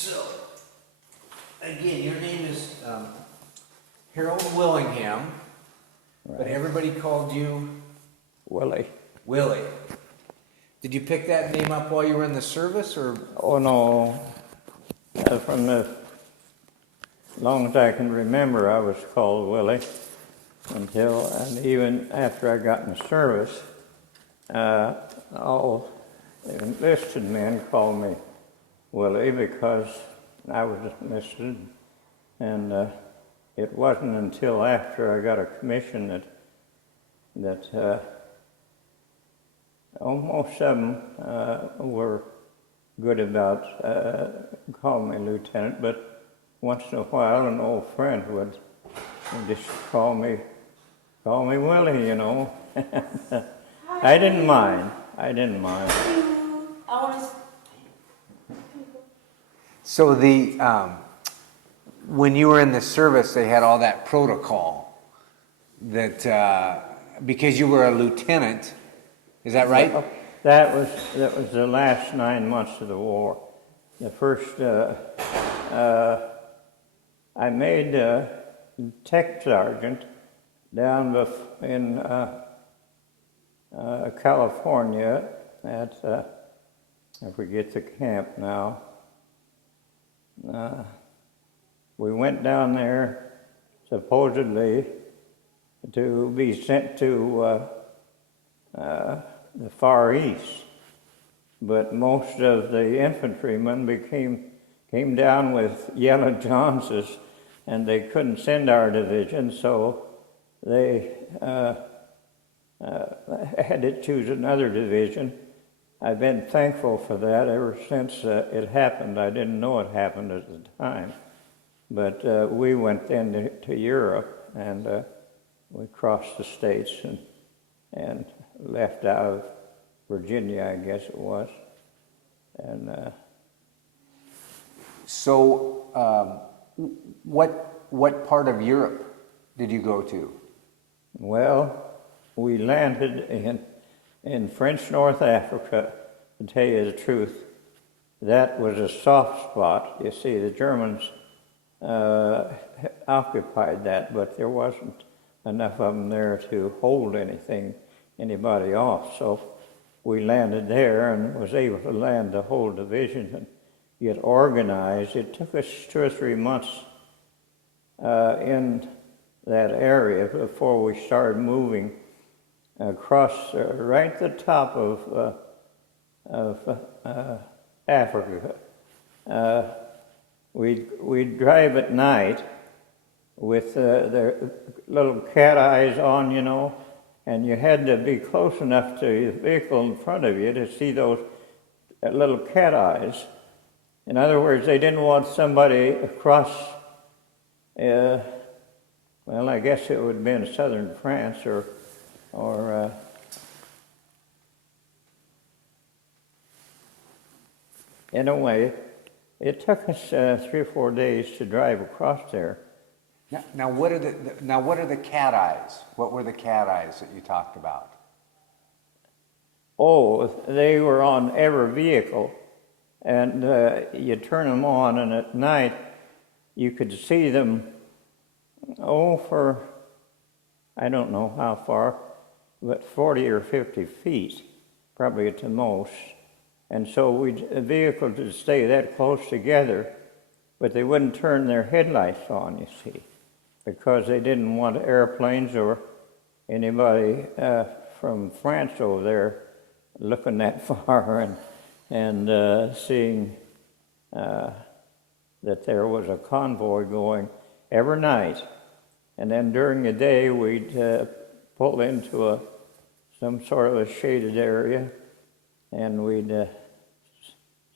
So, again, your name is Harold Willingham, but everybody called you Willie. Willie. Did you pick that name up while you were in the service, or? Oh no, from the long as I can remember, I was called Willie and even after I got in the service, all the enlisted men called me Willie because I was enlisted, and it wasn't until after I got a commission that most of them were good about calling me lieutenant, but once in a while an old friend would just call me Willie, you know. I didn't mind. So when you were in the service, they had all that protocol that because you were a lieutenant, is that right? That was the last 9 months of the war. The first, I made tech sergeant down in California at, I forget the camp now. We went down there supposedly to be sent to the Far East, but most of the infantrymen came down with yellow Johnses, and they couldn't send our division, so they had to choose another division. I've been thankful for that ever since it happened. I didn't know it happened at the time, but we went then to Europe, and we crossed the states and left out of Virginia, I guess it was. And so, what part of Europe did you go to? Well, we landed in French North Africa. To tell you the truth, that was a soft spot. You see, the Germans occupied that, but there wasn't enough of them there to hold anybody off. So we landed there and was able to land the whole division and get organized. It took us 2 or 3 months in that area before we started moving across right the top of Africa. We'd drive at night with the little cat eyes on, you know, and you had to be close enough to the vehicle in front of you to see those little cat eyes. In other words, they didn't want somebody across, well, I guess it would have been southern France or in a way, it took us 3 or 4 days to drive across there. Now what are the cat eyes? What were the cat eyes that you talked about? Oh, they were on every vehicle, and you turn them on, and at night you could see them, for I don't know how far, but 40 or 50 feet, probably at the most. And so the vehicles would stay that close together, but they wouldn't turn their headlights on, you see, because they didn't want airplanes or anybody from France over there looking that far and seeing that there was a convoy going every night. And then during the day, we'd pull into some sort of a shaded area, and we'd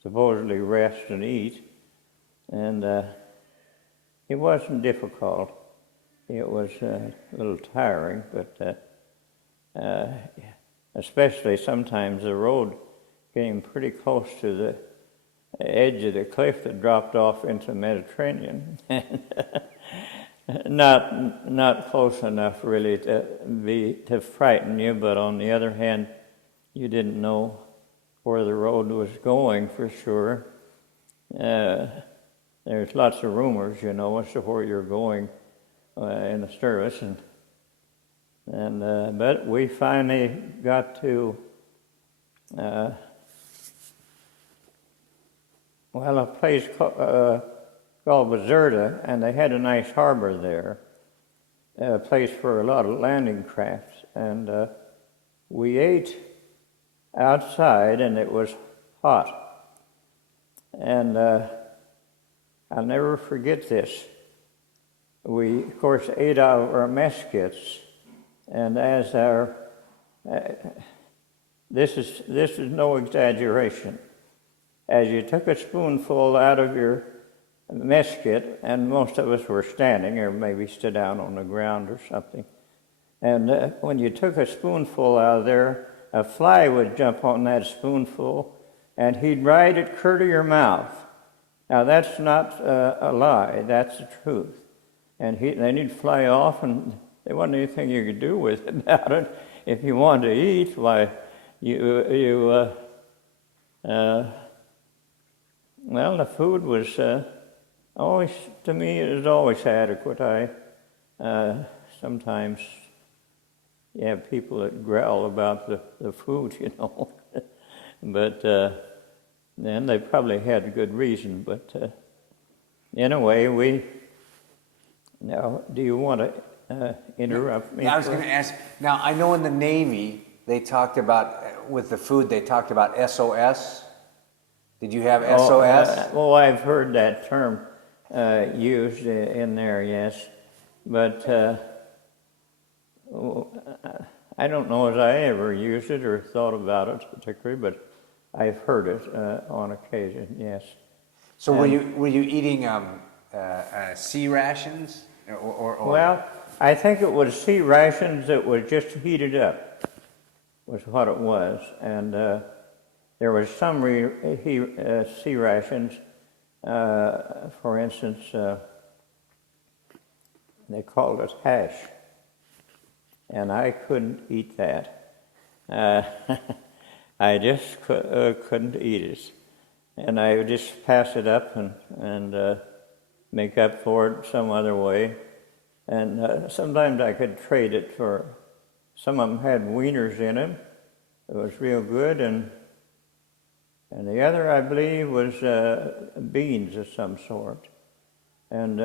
supposedly rest and eat. And it wasn't difficult. It was a little tiring, but especially sometimes the road came pretty close to the edge of the cliff that dropped off into the Mediterranean. Not close enough really to frighten you, but on the other hand, you didn't know where the road was going for sure. there's lots of rumors, you know, as to where you're going in the service, but we finally got to a place called Bizerta, and they had a nice harbor there, a place for a lot of landing crafts, and we ate outside, and it was hot, and I'll never forget this. We, of course, ate out of our mess kits, and as our this is no exaggeration. As you took a spoonful out of your mess kit, and most of us were standing, or maybe stood down on the ground or something, and when you took a spoonful out of there, a fly would jump on that spoonful, and he'd ride it clear to your mouth. Now that's not a lie; that's the truth. And then he'd fly off, and there wasn't anything you could do with it about it. If you wanted to eat, why, well, the food was always, to me, it was always adequate. Sometimes you have people that growl about the food, you know, but then they probably had good reason. But anyway, now, do you want to interrupt me? I was going to ask, now I know in the Navy, they talked about, with the food, they talked about SOS. Did you have SOS? Well, I've heard that term used in there, yes. But I don't know if I ever used it or thought about it particularly, but I've heard it on occasion, yes. So were you eating sea rations? Or Well, I think it was sea rations that was just heated up, was what it was. And there was some sea rations, for instance, they called it hash, and I couldn't eat that. I just couldn't eat it. And I would just pass it up and make up for it some other way. And sometimes I could trade it for, some of them had wieners in them. It was real good. And the other, I believe, was beans of some sort. And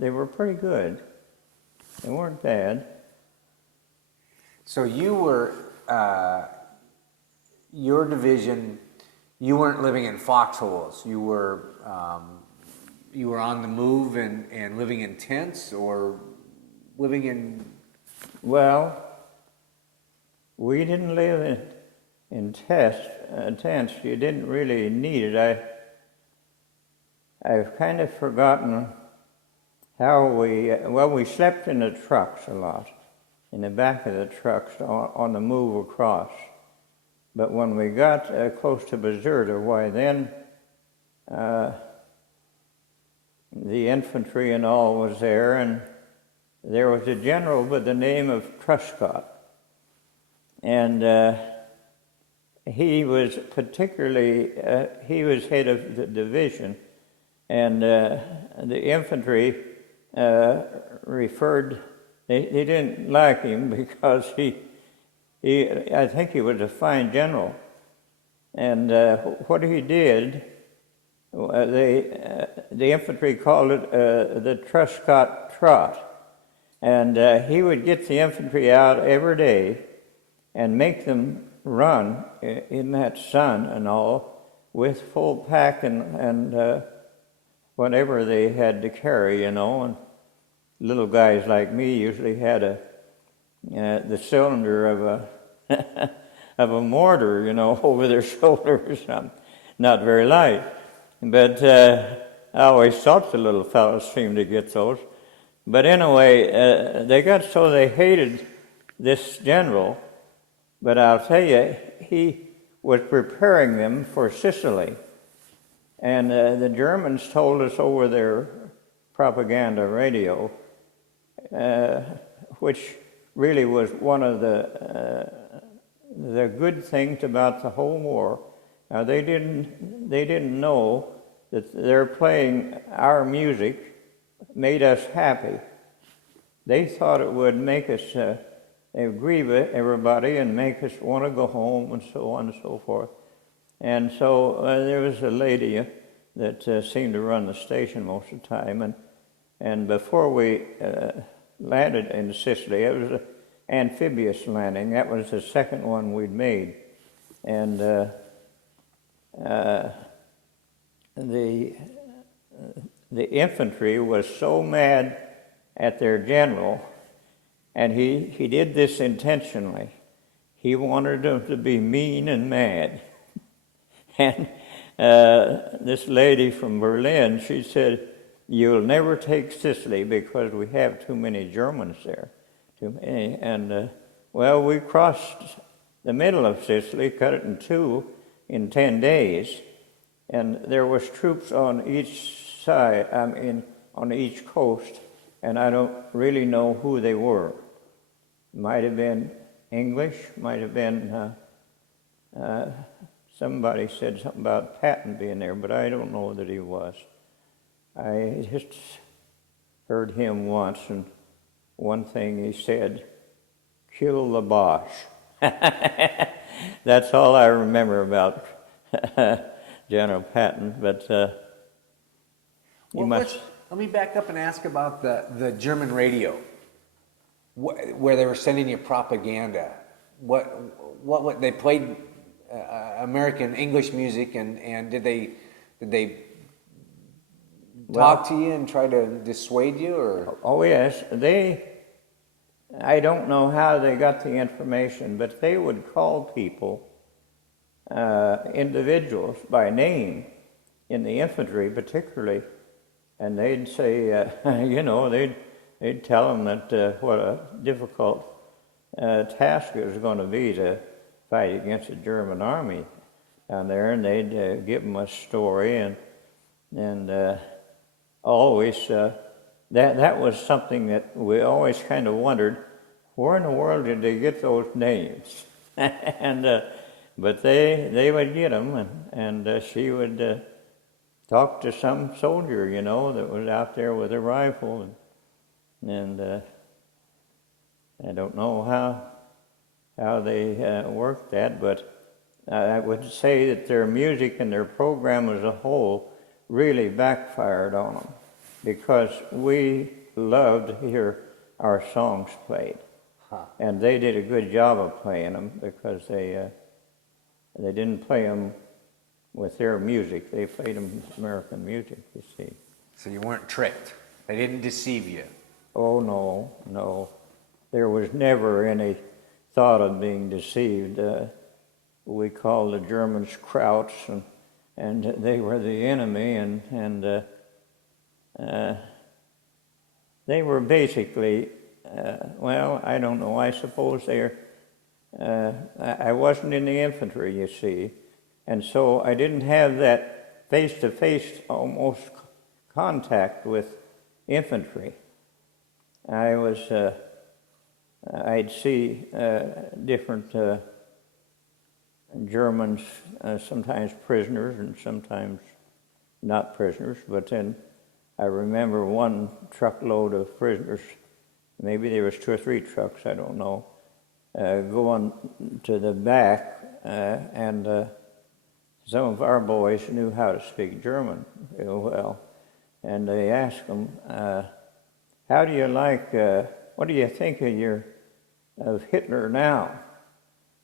they were pretty good. They weren't bad. So you were, your division, you weren't living in foxholes. You were on the move and living in tents, or living in... Well, we didn't live in tents. You didn't really need it. I've kind of forgotten how we slept in the trucks a lot, in the back of the trucks on the move across. But when we got close to Bizerta, why then the infantry and all was there, and there was a general by the name of Truscott. And he was particularly, he was head of the division, and the infantry referred, they didn't like him because I think he was a fine general. And what he did, the infantry called it the Truscott Trot. And he would get the infantry out every day and make them run in that sun and all with full pack and whatever they had to carry, you know. And little guys like me usually had the cylinder of a mortar, you know, over their shoulders. Not very light. But I always thought the little fellows seemed to get those. But anyway, they got so they hated this general. But I'll tell you, he was preparing them for Sicily. And the Germans told us over their propaganda radio, which really was one of the good things about the whole war. Now they didn't know that their playing our music made us happy. They thought it would make us grieve everybody and make us want to go home and so on and so forth. And so there was a lady that seemed to run the station most of the time, and before we landed in Sicily, it was an amphibious landing. That was the second one we'd made, and the infantry was so mad at their general, and he did this intentionally. He wanted them to be mean and mad. And this lady from Berlin, she said, "You'll never take Sicily because we have too many Germans there." Too many. And, well, we crossed the middle of Sicily, cut it in two in 10 days, and there was troops on each side, on each coast, and I don't really know who they were. Might have been English, might have been, somebody said something about Patton being there, but I don't know that he was. I just heard him once, and one thing he said, "Kill the Boche." That's all I remember about General Patton, but let me back up and ask about the German radio, where they were sending you propaganda. What they played American English music, and did they talk to you and try to dissuade you, or? Oh yes, I don't know how they got the information, but they would call people, individuals by name, in the infantry particularly, and they'd say, they'd tell them that what a difficult task it was going to be to fight against the German army down there, and they'd give them a story, and always that was something that we always kind of wondered, where in the world did they get those names? But they would get them, and she would talk to some soldier, that was out there with a rifle, and I don't know how they worked that, but I would say that their music and their program as a whole really backfired on them, because we loved to hear our songs played. And they did a good job of playing them, because they didn't play them with their music. They played them with American music, you see. So you weren't tricked. They didn't deceive you. Oh, no. There was never any thought of being deceived. We called the Germans krauts, and they were the enemy, and they were basically, I don't know, I suppose I wasn't in the infantry, you see, and so I didn't have that face-to-face almost contact with infantry. I'd see different Germans, sometimes prisoners and sometimes not prisoners, but then I remember one truckload of prisoners, maybe there was 2 or 3 trucks, I don't know, going to the back, and some of our boys knew how to speak German real well, and they asked them, "How do you like, what do you think of Hitler now?"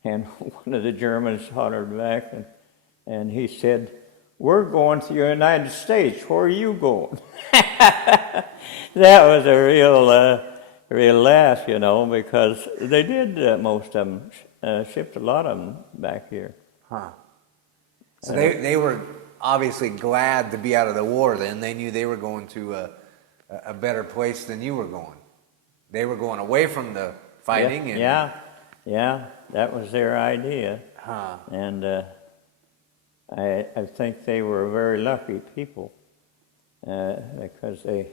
And one of the Germans hollered back, and he said, "We're going to the United States. Where are you going?" That was a real laugh, because they did, most of them, shipped a lot of them back here. So they were obviously glad to be out of the war then. They knew they were going to a better place than you were going. They were going away from the fighting. Yeah, that was their idea. And I think they were very lucky people, because they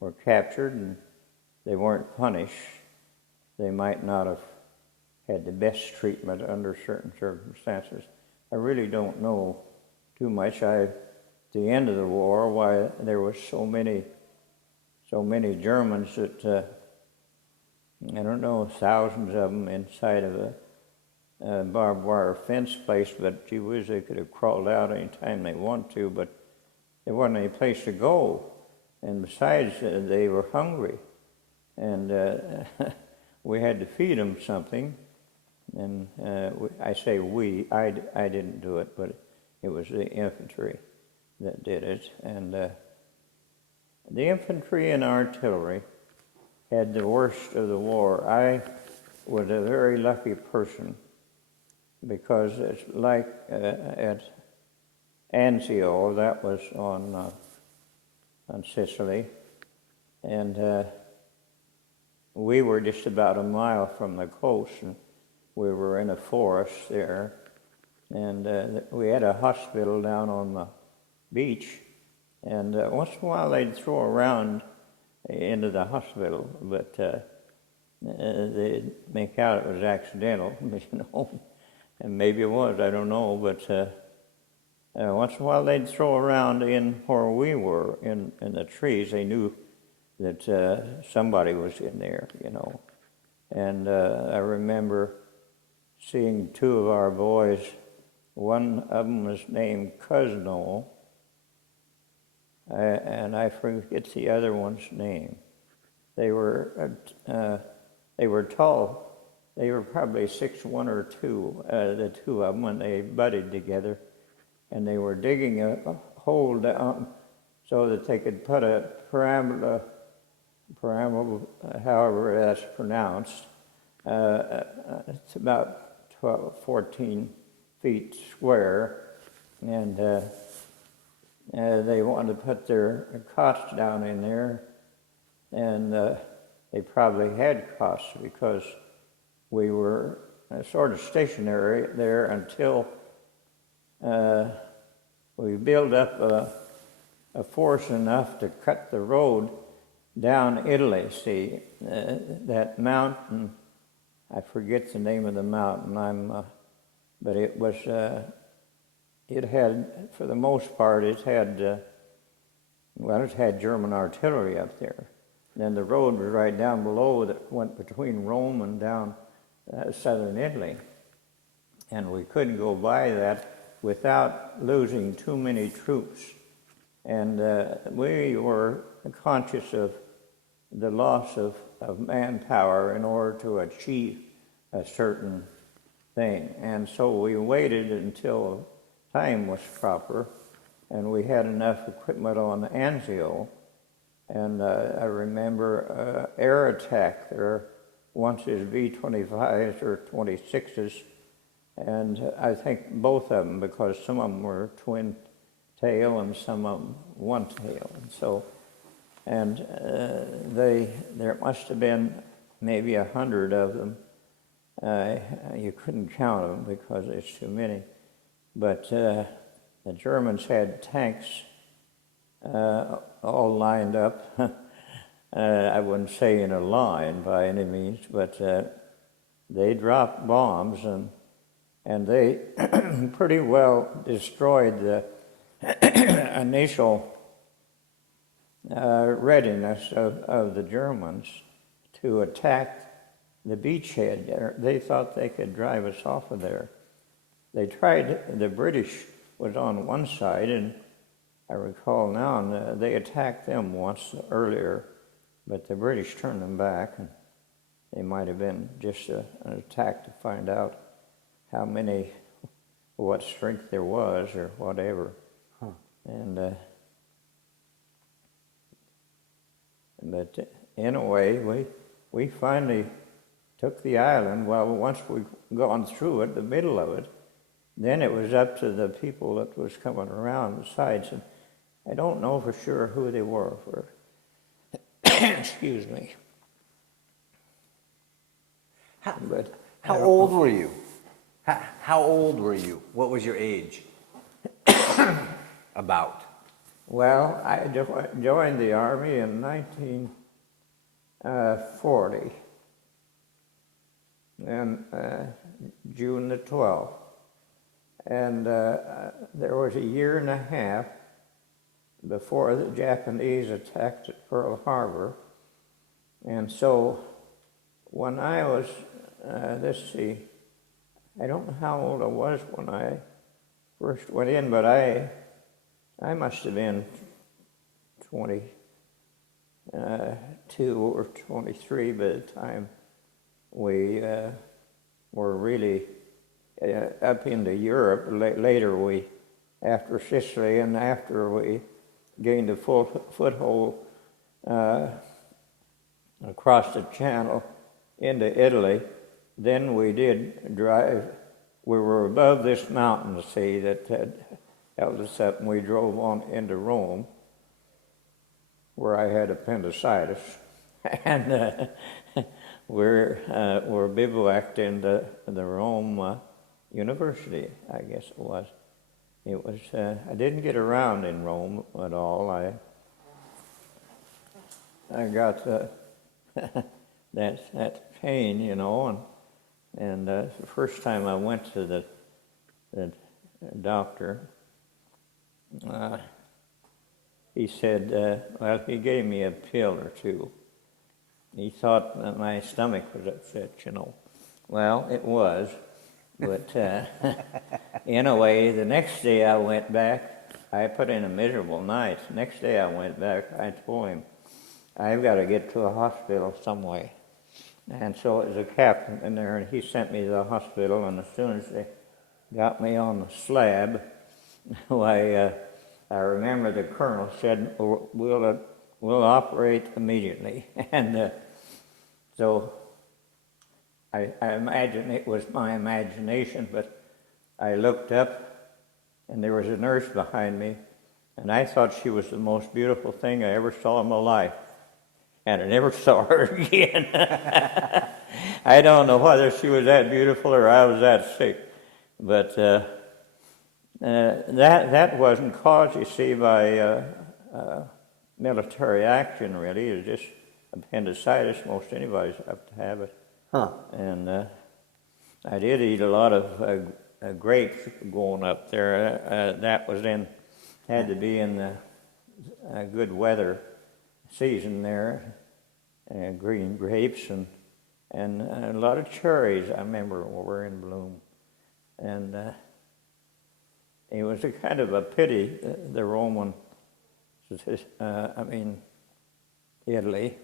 were captured and they weren't punished. They might not have had the best treatment under certain circumstances. I really don't know too much. I the end of the war, why there was so many Germans that, I don't know, thousands of them inside of a barbed wire fence place, but gee whiz, they could have crawled out any time they wanted to, but there wasn't any place to go. And besides, they were hungry. And we had to feed them something. And I say we, I didn't do it, but it was the infantry that did it. And the infantry and artillery had the worst of the war. I was a very lucky person because it's like at Anzio, that was on Sicily, and we were just about a mile from the coast, and we were in a forest there, and we had a hospital down on the beach, and once in a while they'd throw around into the hospital, but they'd make out it was accidental, and maybe it was, I don't know, but once in a while they'd throw around in where we were, in the trees. They knew that somebody was in there, And I remember seeing two of our boys. One of them was named Cosno, and I forget the other one's name. They were tall. They were probably 6'1" or 2", the two of them, when they budded together. And they were digging a hole down so that they could put a parabola, however that's pronounced. It's about 14 feet square, and they wanted to put their cots down in there, and they probably had cots because we were sort of stationary there until we built up a force enough to cut the road down Italy. See, that mountain, I forget the name of the mountain, but it was, it had, for the most part, it had German artillery up there. And then the road was right down below that went between Rome and down southern Italy. And we couldn't go by that without losing too many troops. And we were conscious of the loss of manpower in order to achieve a certain thing. And so we waited until time was proper, and we had enough equipment on Anzio. And I remember air attack there, once as B-25s or 26s, and I think both of them, because some of them were twin tail and some of them one tail. And there must have been maybe 100 of them. You couldn't count them because there's too many. But the Germans had tanks all lined up. I wouldn't say in a line by any means, but they dropped bombs, and they pretty well destroyed the initial readiness of the Germans to attack the beachhead. They thought they could drive us off of there. They tried, the British was on one side, and I recall now, and they attacked them once earlier, but the British turned them back, and they might have been just an attack to find out how many, what strength there was or whatever. Huh. And but anyway, we finally took the island. Well, once we'd gone through it, the middle of it, then it was up to the people that was coming around the sides, and I don't know for sure who they were. Excuse me. How old were you? How old were you? What was your age? About? Well, I joined the Army in 1940, and June the 12th. And there was a year and a half before the Japanese attacked at Pearl Harbor. And so when I was, let's see, I don't know how old I was when I first went in, but I must have been 22 or 23 by the time we were really up into Europe. Later after Sicily and after we gained a full foothold across the channel into Italy, then we did drive. We were above this mountain, see, that held us up, and we drove on into Rome, where I had appendicitis, and we're bivouacked in the Rome University, I guess it was. It was. I didn't get around in Rome at all. I got that pain, you know, and the first time I went to the doctor, he said, well, he gave me a pill or two. He thought that my stomach was upset, you know. Well, it was, but anyway, the next day I went back. I put in a miserable night. The next day I went back. I told him, I've got to get to a hospital some way. And so it was a captain in there, and he sent me to the hospital, and as soon as they got me on the slab, I remember the colonel said, we'll operate immediately. And so I imagine it was my imagination, but I looked up, and there was a nurse behind me, and I thought she was the most beautiful thing I ever saw in my life. And I never saw her again. I don't know whether she was that beautiful or I was that sick. But that wasn't caused, you see, by military action, really. It was just appendicitis. Most anybody's have to have it. Huh. And I did eat a lot of grapes going up there. That was had to be in the good weather season there, green grapes and a lot of cherries, I remember, were in bloom. And it was a kind of a pity, the Roman, Italy.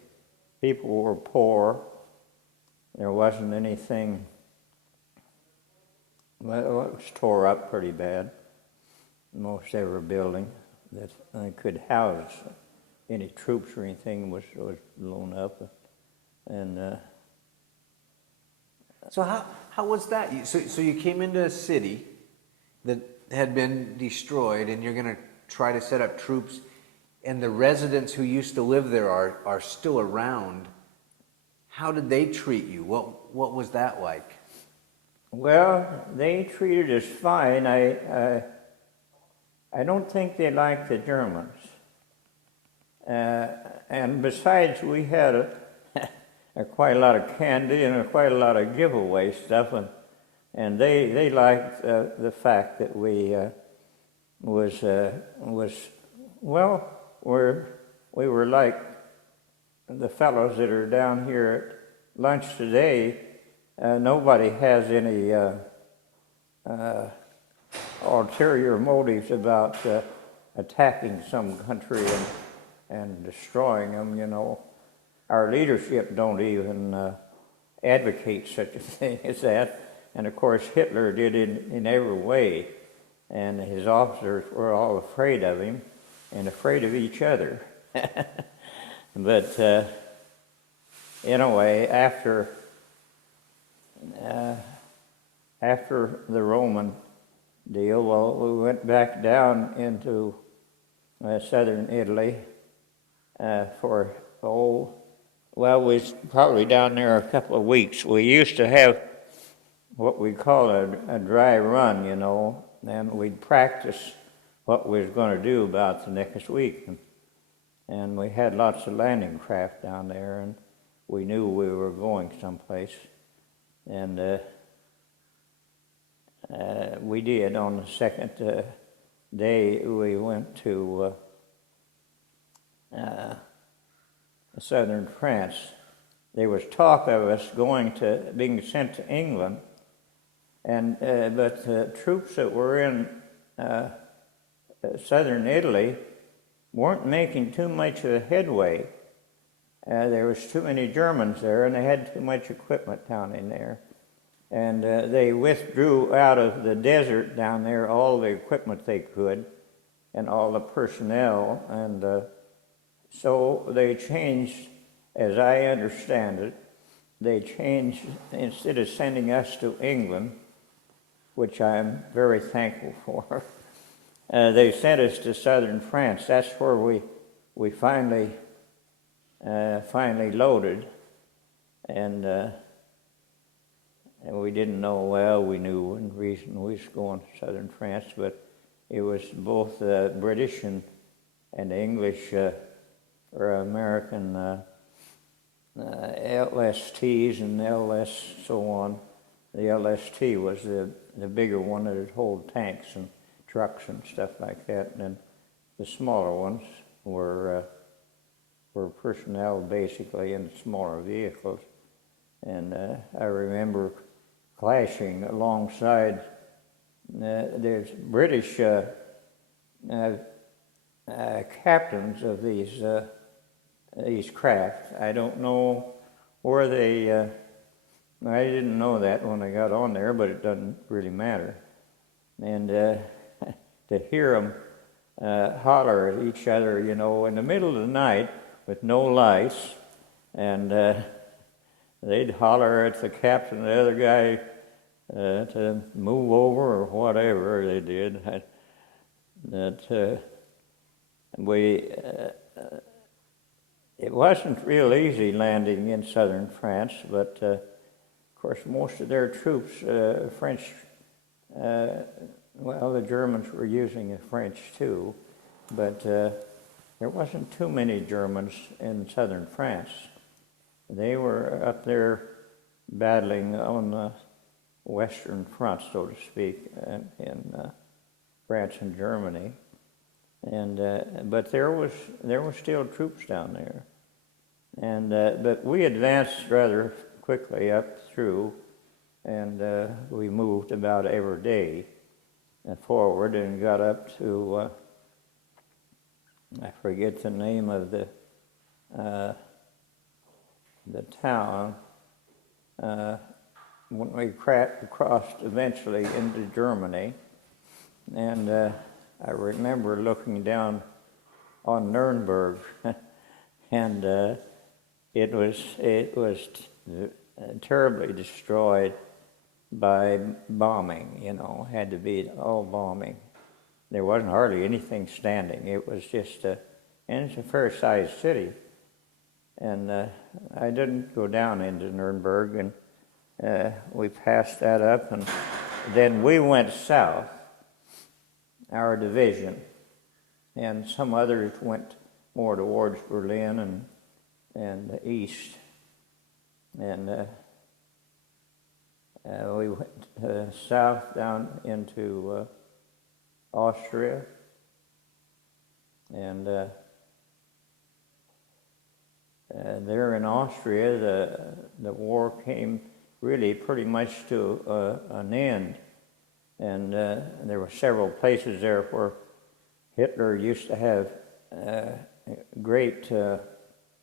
People were poor. There wasn't anything, well, it was tore up pretty bad. Most every building that could house any troops or anything was blown up, and So how was that? So you came into a city that had been destroyed, and you're going to try to set up troops, and the residents who used to live there are still around. How did they treat you? What was that like? well, they treated us fine. I don't think they liked the Germans. And besides, we had quite a lot of candy and quite a lot of giveaway stuff, and they liked the fact that we we were like the fellows that are down here at lunch today. Nobody has any ulterior motives about attacking some country and destroying them, you know. Our leadership don't even advocate such a thing as that. And of course Hitler did it in every way. And his officers were all afraid of him and afraid of each other. But anyway, after the Roman deal, well, we went back down into southern Italy we was probably down there a couple of weeks. We used to have what we call a dry run, you know, and we'd practice what we was going to do about the next week. And we had lots of landing craft down there, and we knew we were going someplace. And we did. On the second day, we went to southern France. There was talk of us being sent to England, but the troops that were in southern Italy weren't making too much of a headway. There was too many Germans there, and they had too much equipment down in there. And they withdrew out of the desert down there all the equipment they could and all the personnel. And so they changed, as I understand it, they changed, instead of sending us to England, which I'm very thankful for, they sent us to southern France. That's where we finally loaded, and we didn't know, well, we knew one reason we was going to southern France, but it was both British and English or American LSTs and LS so on. The LST was the bigger one that would hold tanks and trucks and stuff like that, and then the smaller ones were personnel basically in smaller vehicles. And I remember clashing alongside there's British captains of these craft. I don't know where they. I didn't know that when I got on there, but it doesn't really matter. And to hear them holler at each other, you know, in the middle of the night with no lights, and they'd holler at the captain, the other guy, to move over or whatever they did. It wasn't real easy landing in southern France, but of course most of their troops, French, well, the Germans were using the French too, but there wasn't too many Germans in southern France. They were up there battling on the Western Front, so to speak, in France and Germany, and but there was still troops down there, and but we advanced rather quickly up through, and we moved about every day forward and got up to I forget the name of the town. When we crossed eventually into Germany, and I remember looking down on Nuremberg, and it was terribly destroyed by bombing. You know, had to be all bombing. There wasn't hardly anything standing. It was just and it's a fair-sized city. And I didn't go down into Nuremberg, and we passed that up, and then we went south, our division, and some others went more towards Berlin and the east, and we went south down into Austria, and there in Austria, the war came really pretty much to an end, and there were several places there where Hitler used to have great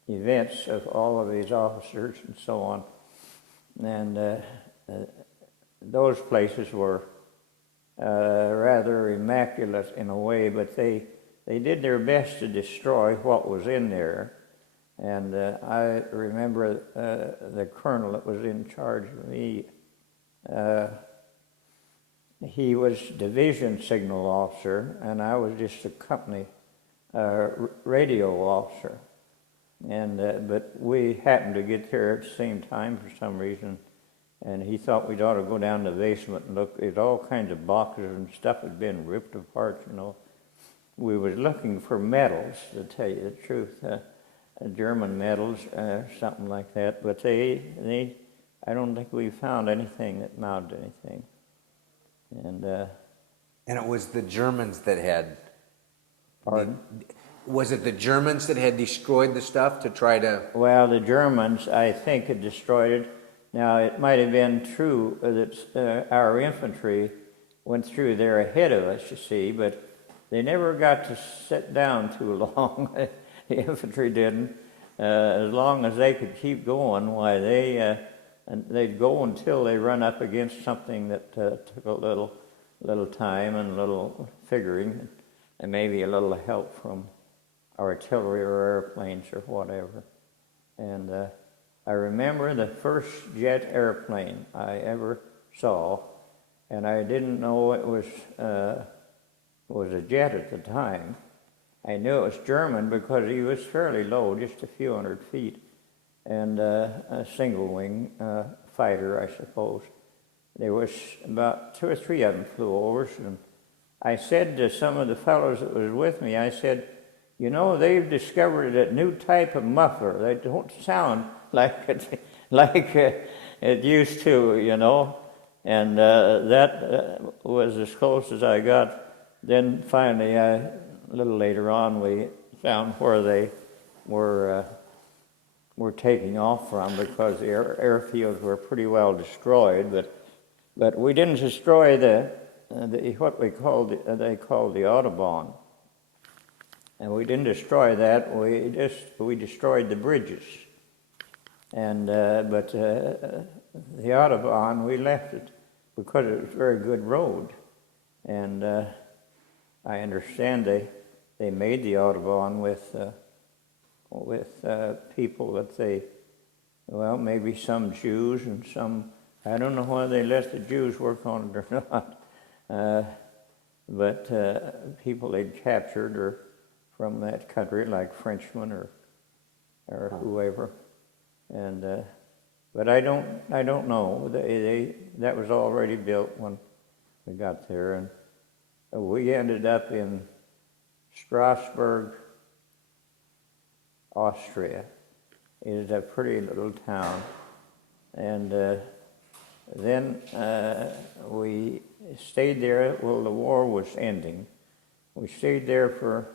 events of all of his officers and so on, and those places were rather immaculate in a way, but they did their best to destroy what was in there. And I remember the colonel that was in charge of me, he was division signal officer, and I was just a company radio officer. And but we happened to get there at the same time for some reason, and he thought we'd ought to go down to the basement and look at all kinds of boxes and stuff had been ripped apart, you know. We was looking for medals, to tell you the truth. German medals, something like that, but they I don't think we found anything that amounted to anything. And it was the Germans that had. Pardon? Was it the Germans that had destroyed the stuff to try to? Well, the Germans, I think, had destroyed it. Now, it might have been true that our infantry went through there ahead of us, you see, but they never got to sit down too long. The infantry didn't. As long as they could keep going, why, they'd go until they run up against something that took a little time and a little figuring, and maybe a little help from artillery or airplanes or whatever. And I remember the first jet airplane I ever saw, and I didn't know it was a jet at the time. I knew it was German because he was fairly low, just a few hundred feet, and a single-wing fighter, I suppose. There was about 2 or 3 of them flew over, and I said to some of the fellows that was with me, I said, you know, they've discovered a new type of muffler. They don't sound like it used to, you know. And that was as close as I got. Then finally, a little later on, we found where they were taking off from, because the airfields were pretty well destroyed. But we didn't destroy what they called the Audubon. And we didn't destroy that. We destroyed the bridges. And but the Audubon, we left it because it was a very good road. And I understand they made the Audubon with people that maybe some Jews and some, I don't know whether they let the Jews work on it or not, but people they'd captured or from that country, like Frenchmen or whoever. And but I don't know. That was already built when we got there, and we ended up in Strasbourg, Austria. It is a pretty little town, and then we stayed there. Well, the war was ending. We stayed there for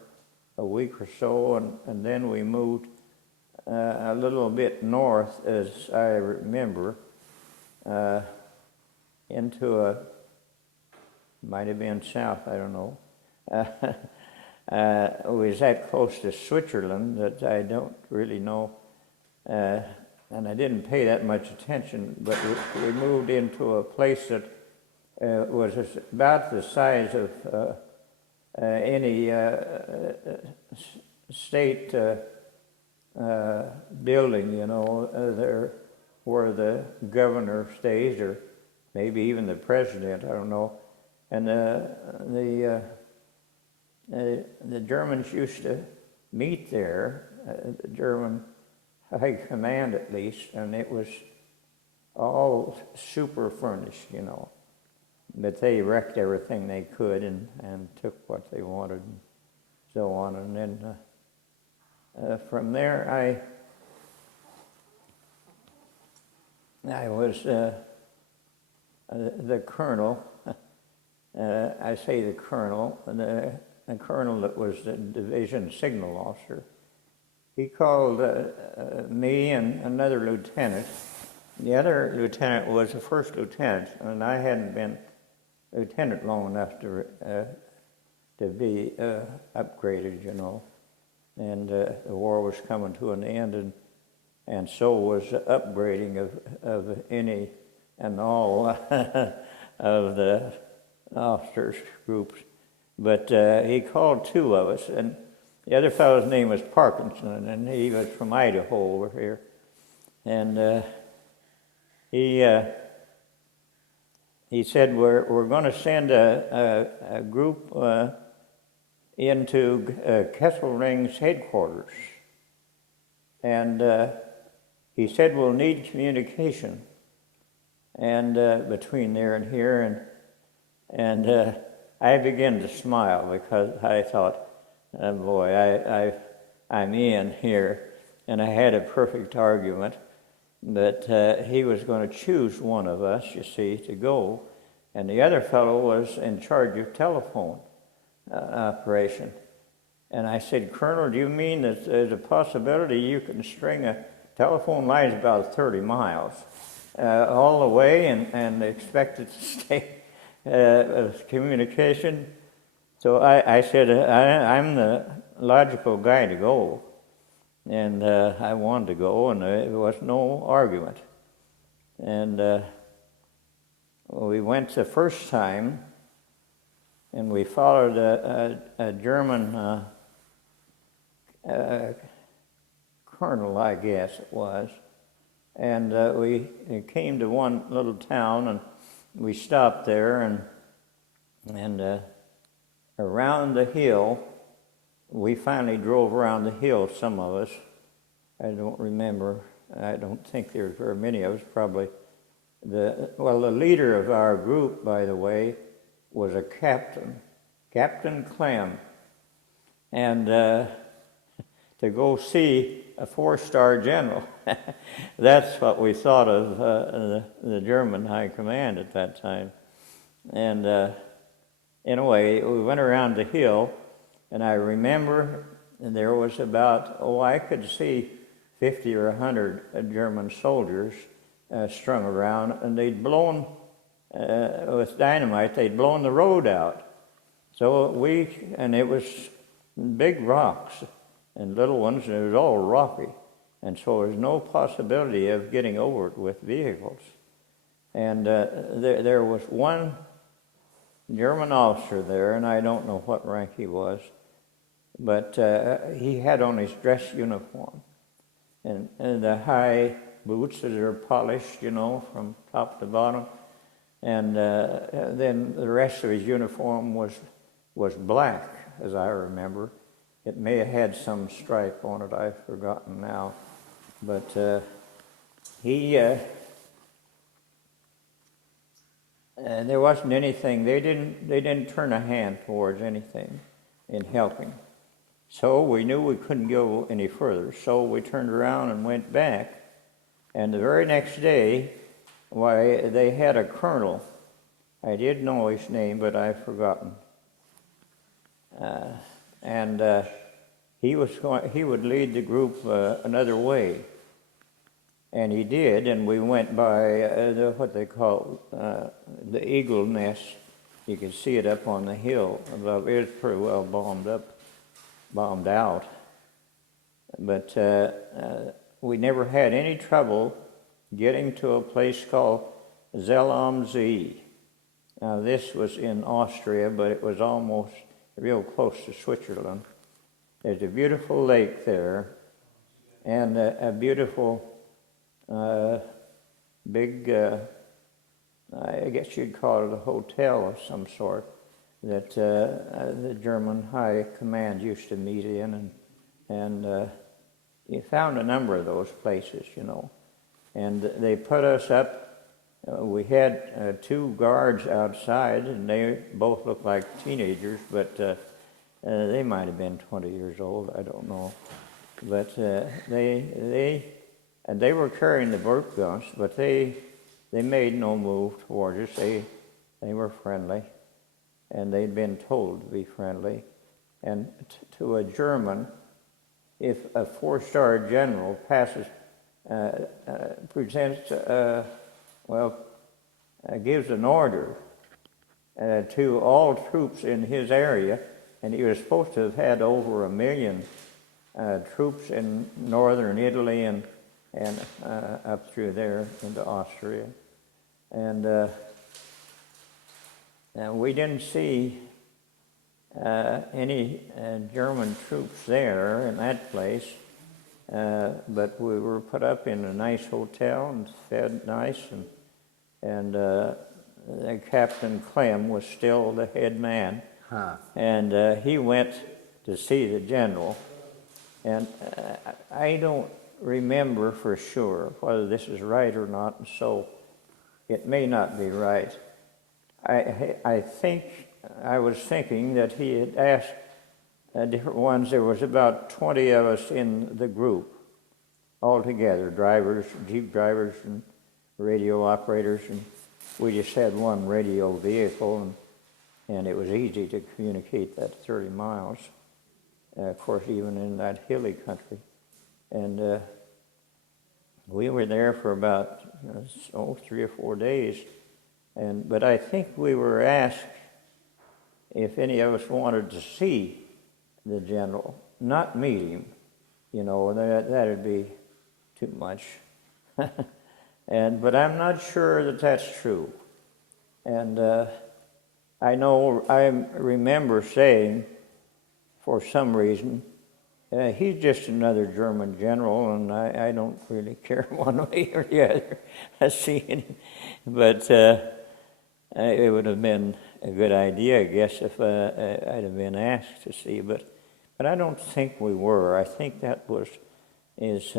a week or so, and then we moved a little bit north, as I remember, into might have been south, I don't know. It was that close to Switzerland that I don't really know, and I didn't pay that much attention, but we moved into a place that was about the size of any state building, you know, there where the governor stays, or maybe even the president, I don't know. And the Germans used to meet there, the German high command at least, and it was all super furnished, you know. But they wrecked everything they could and took what they wanted and so on. And then from there, I was the colonel. I say the colonel, the colonel that was the division signal officer. He called me and another lieutenant. The other lieutenant was the first lieutenant, and I hadn't been lieutenant long enough to be upgraded, you know. And the war was coming to an end, and so was the upgrading of any and all of the officers groups. But he called 2 of us, and the other fellow's name was Parkinson, and he was from Idaho over here. And he said, we're going to send a group into Kesselring's headquarters. And he said, we'll need communication and between there and here. And I began to smile because I thought, oh boy, I'm in here. And I had a perfect argument that he was going to choose one of us, you see, to go. And the other fellow was in charge of telephone operation. And I said, Colonel, do you mean that there's a possibility you can string a telephone line about 30 miles all the way and expect it to stay communication? So I said, I'm the logical guy to go. And I wanted to go, and there was no argument. And we went the first time, and we followed a German colonel, I guess it was. And we came to one little town, and we stopped there, and around the hill, we finally drove around the hill, some of us. I don't remember. I don't think there were very many of us, probably. The leader of our group, by the way, was a captain, Captain Clem. And to go see a 4-star general, that's what we thought of the German high command at that time. And anyway, we went around the hill, and I remember there was about, I could see 50 or 100 German soldiers strung around, and they'd blown, with dynamite, they'd blown the road out. So and it was big rocks and little ones, and it was all rocky. And so there was no possibility of getting over it with vehicles. And there was one German officer there, and I don't know what rank he was, but he had on his dress uniform and the high boots that are polished, from top to bottom. And then the rest of his uniform was black, as I remember. It may have had some stripe on it, I've forgotten now. But he... And there wasn't anything. They didn't turn a hand towards anything in helping. So we knew we couldn't go any further. So we turned around and went back. And the very next day, they had a colonel. I did know his name, but I've forgotten. And he would lead the group another way. And he did, and we went by what they call the Eagle Nest. You could see it up on the hill above. It was pretty well bombed out. But we never had any trouble getting to a place called Zell am See. Now this was in Austria, but it was almost real close to Switzerland. There's a beautiful lake there, and a beautiful big, I guess you'd call it a hotel of some sort, that the German High Command used to meet in, and you found a number of those places, And they put us up. We had 2 guards outside, and they both looked like teenagers, but they might have been 20 years old, I don't know. But they were carrying the burp guns, but they made no move towards us. They were friendly, and they'd been told to be friendly. And to a German, if a 4-star general gives an order to all troops in his area, and he was supposed to have had over 1 million troops in northern Italy and up through there into Austria. And we didn't see any German troops there in that place, but we were put up in a nice hotel and fed nice, and Captain Clem was still the head man. And he went to see the general, and I don't remember for sure whether this is right or not, and so it may not be right. I was thinking that he had asked different ones. There was about 20 of us in the group altogether, drivers, jeep drivers, and radio operators, and we just had one radio vehicle, and it was easy to communicate that 30 miles. of course, even in that hilly country. And we were there for about 3 or 4 days. But I think we were asked if any of us wanted to see the general, not meet him. That'd be too much. But I'm not sure that that's true. And I remember saying, for some reason, he's just another German general, and I don't really care one way or the other seeing him. But it would have been a good idea, I guess, if I'd have been asked to see. But I don't think we were. I think that is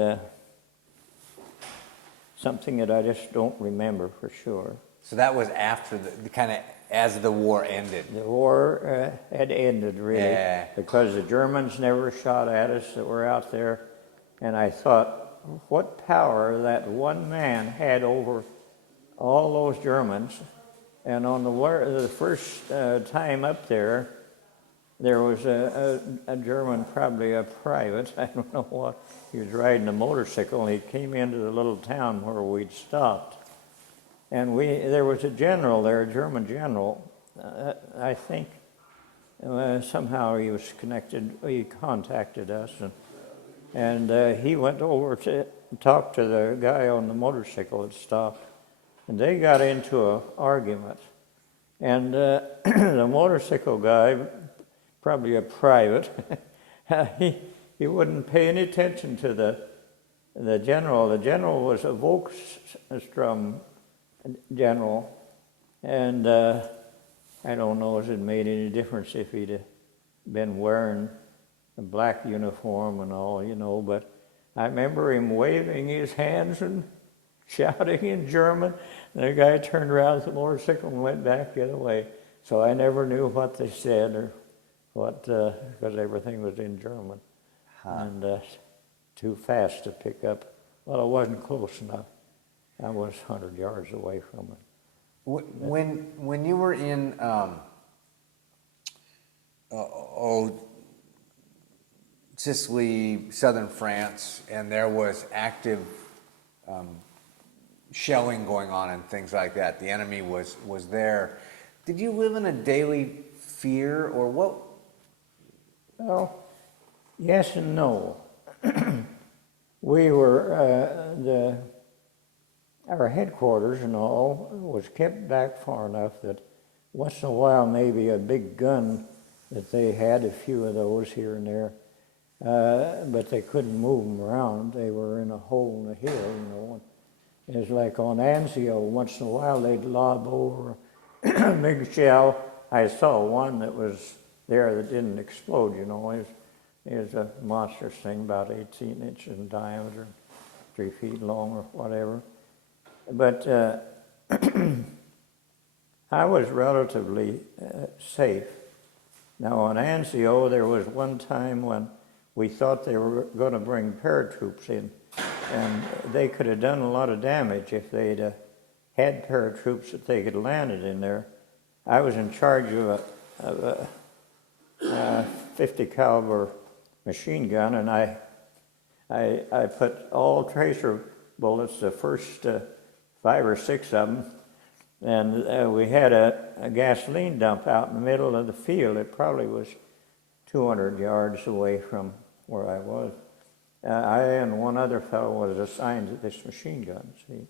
something that I just don't remember for sure. So that was after the kind of as the war ended. The war had ended, really, Yeah. because the Germans never shot at us that were out there. And I thought, what power that one man had over all those Germans. And on the first time up there was a German, probably a private, I don't know what. He was riding a motorcycle, and he came into the little town where we'd stopped. And there was a general there, a German general. I think somehow he was connected. He contacted us, and he went over to talk to the guy on the motorcycle that stopped. And they got into an argument. And the motorcycle guy, probably a private, he wouldn't pay any attention to the general. The general was a Volksstrom general, and I don't know if it made any difference if he'd been wearing a black uniform and all, but I remember him waving his hands and shouting in German. And the guy turned around with the motorcycle and went back the other way. So I never knew what they said or what, because everything was in German. And too fast to pick up. Well, it wasn't close enough. I was 100 yards away from it. When you were in Sicily, southern France, and there was active shelling going on and things like that, the enemy was there, did you live in a daily fear, or what? Well, yes and no. We were, our headquarters and all was kept back far enough that once in a while maybe a big gun that they had, a few of those here and there, but they couldn't move them around. They were in a hole in the hill, It was like on Anzio, once in a while they'd lob over a big shell. I saw one that was there that didn't explode, It was a monstrous thing, about 18 inches in diameter, 3 feet long or whatever. But I was relatively safe. Now on Anzio, there was one time when we thought they were going to bring paratroops in, and they could have done a lot of damage if they'd had paratroops that they could have landed in there. I was in charge of a 50 caliber machine gun, and I put all tracer bullets, the first 5 or 6 of them, and we had a gasoline dump out in the middle of the field. It probably was 200 yards away from where I was. I and one other fellow was assigned to this machine gun, see.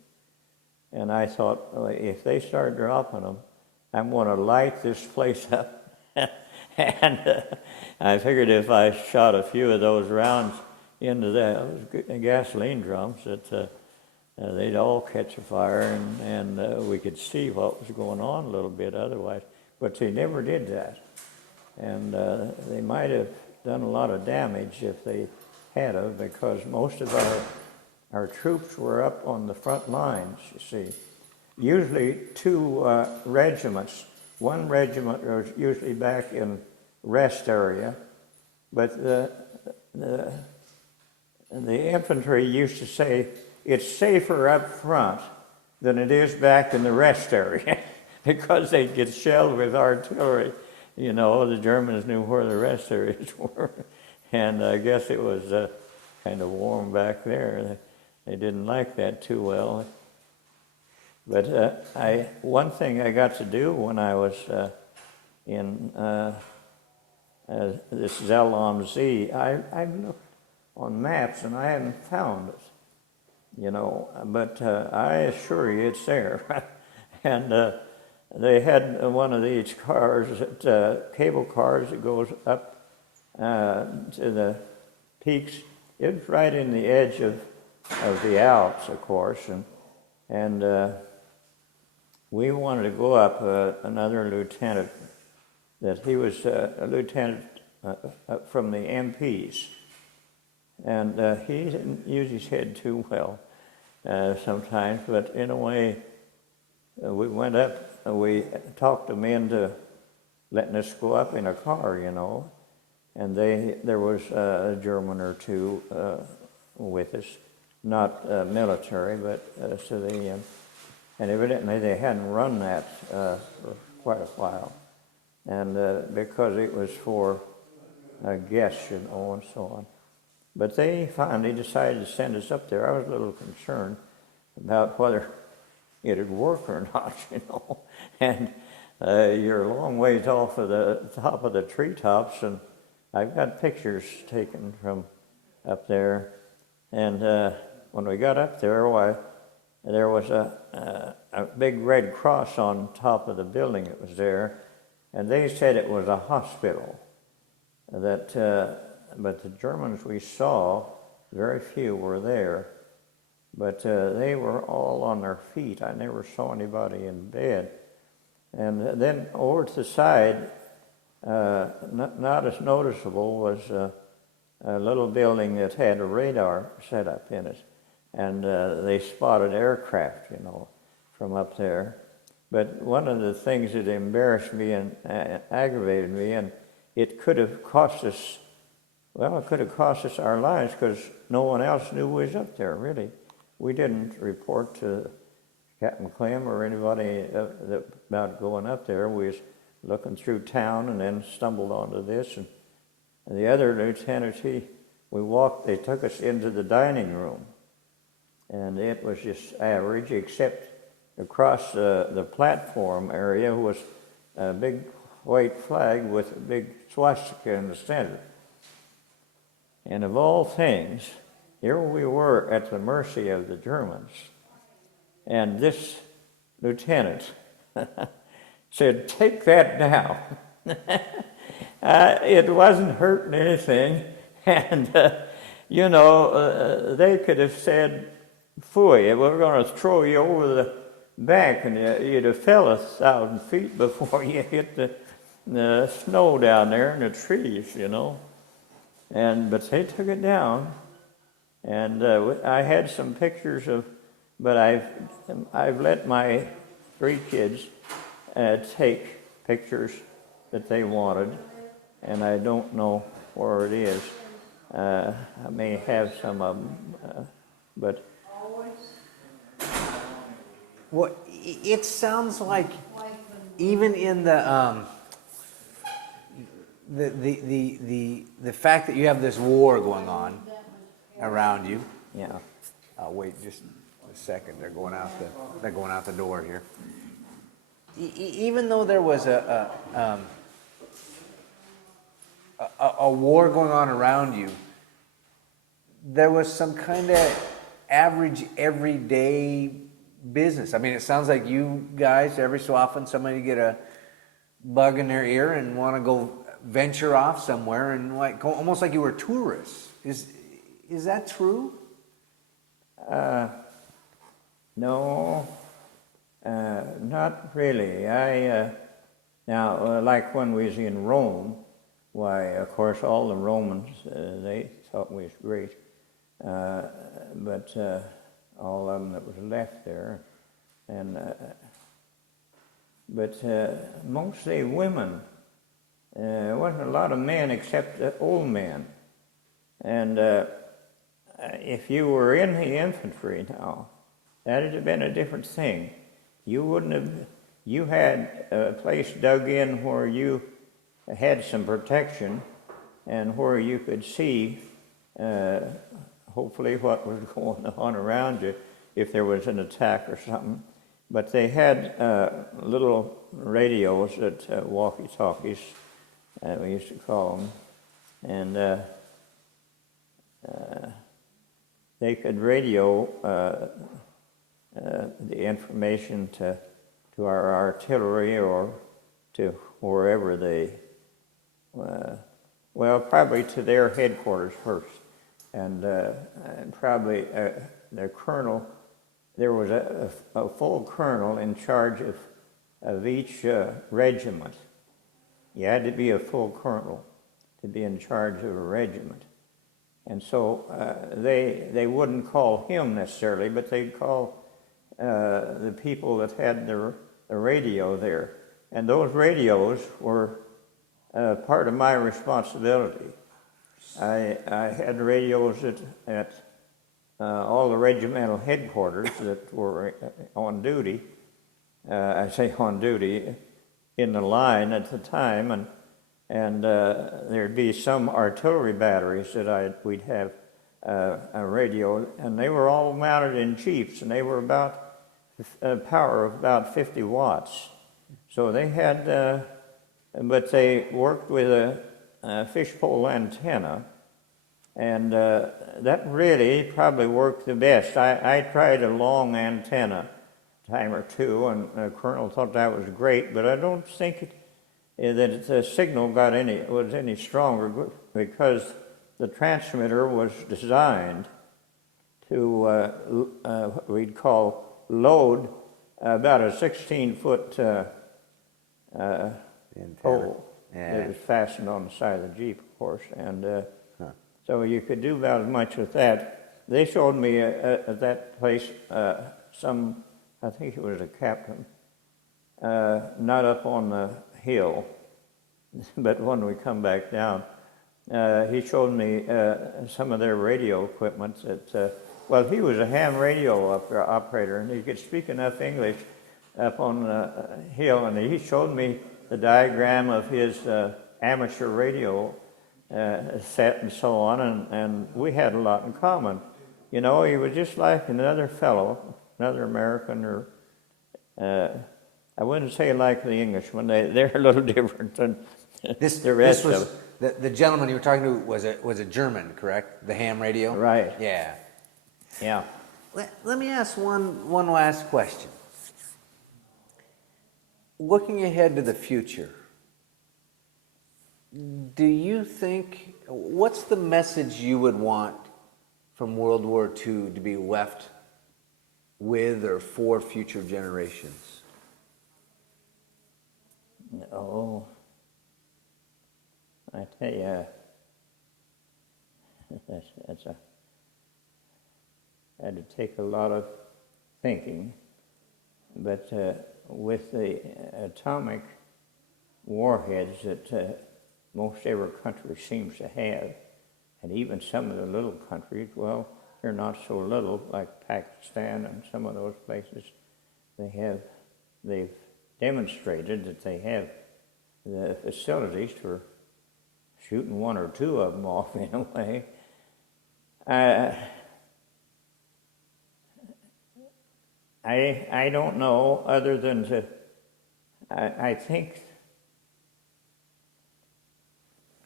And I thought, well, if they start dropping them, I'm going to light this place up. And I figured if I shot a few of those rounds into the gasoline drums, that they'd all catch a fire, and we could see what was going on a little bit otherwise. But they never did that. And they might have done a lot of damage if they had of, because most of our troops were up on the front lines, you see. Usually 2 regiments. One regiment was usually back in rest area, but the infantry used to say, it's safer up front than it is back in the rest area, because they'd get shelled with artillery. The Germans knew where the rest areas were. and I guess it was kind of warm back there. They didn't like that too well. But one thing I got to do when I was in this Zell am See, I looked on maps and I hadn't found it, but I assure you it's there. And they had one of these cars, cable cars that goes up to the peaks. It was right in the edge of the Alps, of course, and we wanted to go up. Another lieutenant, that he was a lieutenant from the MPs, and he didn't use his head too well sometimes, but in a way, we went up and we talked them into letting us go up in a car, and there was a German or two with us, not military, but civilian, and evidently they hadn't run that for quite a while, and because it was for guests, and so on. But they finally decided to send us up there. I was a little concerned about whether it'd work or not, and you're a long ways off of the top of the treetops, and I've got pictures taken from up there, and when we got up there, there was a big red cross on top of the building that was there, and they said it was a hospital. But the Germans we saw, very few were there, but they were all on their feet. I never saw anybody in bed. And then over to the side, not as noticeable, was a little building that had a radar set up in it, and they spotted aircraft, from up there. But one of the things that embarrassed me and aggravated me, and it could have cost us, our lives, because no one else knew we was up there, really. We didn't report to Captain Clem or anybody about going up there. We was looking through town and then stumbled onto this. And the other lieutenant, they took us into the dining room. And it was just average, except across the platform area was a big white flag with a big swastika in the center. And of all things, here we were at the mercy of the Germans. And this lieutenant said, "Take that down." It wasn't hurting anything. And, they could have said, "Phooey, we're going to throw you over the bank," and you'd have fell 1,000 feet before you hit the snow down there and the trees, But they took it down, and I had some pictures but I've let my 3 kids take pictures that they wanted, and I don't know where it is. I may have some of them, but. Well, it sounds like even in the fact that you have this war going on around you. Yeah. Wait just a second. They're going out the door here. Even though there was a war going on around you, there was some kind of average everyday business. I mean, it sounds like you guys, every so often somebody get a bug in their ear and want to go venture off somewhere, and almost like you were tourists. Is that true? No, not really. Now, like when we was in Rome, why, of course, all the Romans, they thought we was great, but all of them that was left there, and but mostly women. There wasn't a lot of men except old men, and if you were in the infantry now, that'd have been a different thing. You wouldn't have. You had a place dug in where you had some protection, and where you could see hopefully what was going on around you if there was an attack or something. But they had little radios, walkie-talkies, we used to call them, and they could radio the information to our artillery or to wherever they, well, probably to their headquarters first. And probably the colonel, there was a full colonel in charge of each regiment. You had to be a full colonel to be in charge of a regiment. And so they wouldn't call him necessarily, but they'd call the people that had the radio there. And those radios were part of my responsibility. I had radios at all the regimental headquarters that were on duty. I say on duty, in the line at the time, and there'd be some artillery batteries that we'd have a radio, and they were all mounted in jeeps, and they were about a power of about 50 watts. So they had, but they worked with a fishpole antenna, and that really probably worked the best. I tried a long antenna time or two, and the colonel thought that was great, but I don't think that the signal was any stronger, because the transmitter was designed to what we'd call load about a 16-foot pole that was fastened on the side of the Jeep, of course, and so you could do about as much with that. They showed me at that place I think it was a captain, not up on the hill, but when we come back down, he showed me some of their radio equipment that, well, he was a ham radio operator, and he could speak enough English up on the hill, and he showed me the diagram of his amateur radio set and so on, and we had a lot in common. You know, he was just like another fellow, another American, or I wouldn't say like the Englishman. They're a little different than the rest of it. The gentleman you were talking to was a German, correct? The ham radio? Right. Yeah. Yeah. Let me ask one last question. Looking ahead to the future, do you think, what's the message you would want from World War II to be left with or for future generations? Oh, I tell you, had to take a lot of thinking, but with the atomic warheads that most every country seems to have, and even some of the little countries, well, they're not so little, like Pakistan and some of those places, they've demonstrated that they have the facilities for shooting one or two of them off in a way. I don't know, other than I think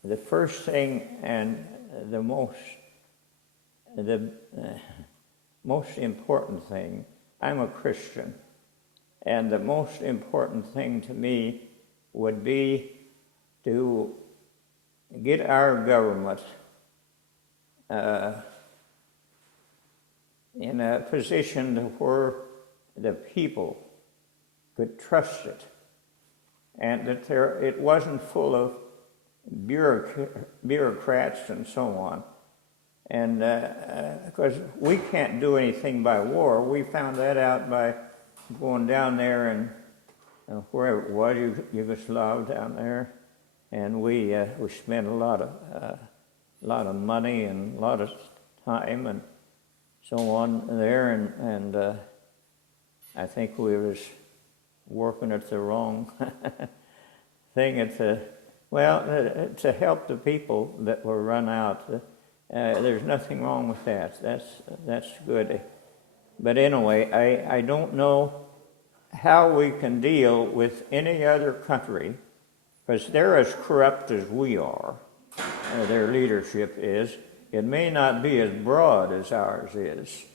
the first thing and the most important thing, I'm a Christian, and the most important thing to me would be to get our government in a position where the people could trust it, and that it wasn't full of bureaucrats and so on. And because we can't do anything by war, we found that out by going down there and wherever it was, Yugoslavia down there, and we spent a lot of money and a lot of time and so on there, and I think we was working at the wrong thing at the Well, to help the people that were run out, there's nothing wrong with that. That's good. But anyway, I don't know how we can deal with any other country, because they're as corrupt as we are. Their leadership is. It may not be as broad as ours is,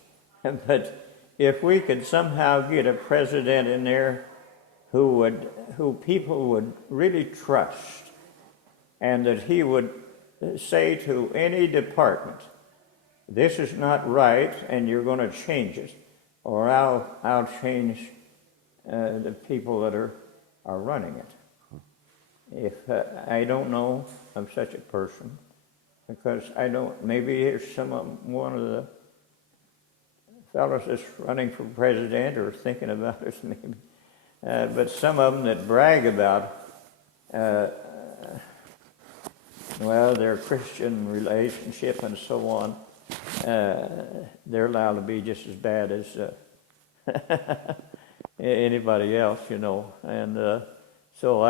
but if we could somehow get a president in there who people would really trust, and that he would say to any department, this is not right, and you're going to change it, or I'll change the people that are running it. If I don't know of such a person, because I don't. Maybe there's one of the fellows that's running for president or thinking about it, maybe. But some of them that brag about, their Christian relationship and so on, they're allowed to be just as bad as anybody else, you know. And so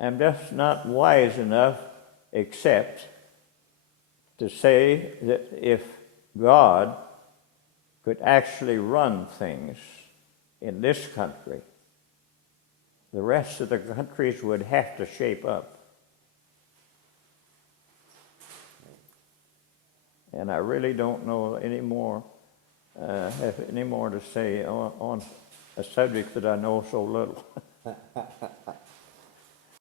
I'm just not wise enough, except to say that if God could actually run things in this country, the rest of the countries would have to shape up. And I really don't know have any more to say on a subject that I know so little.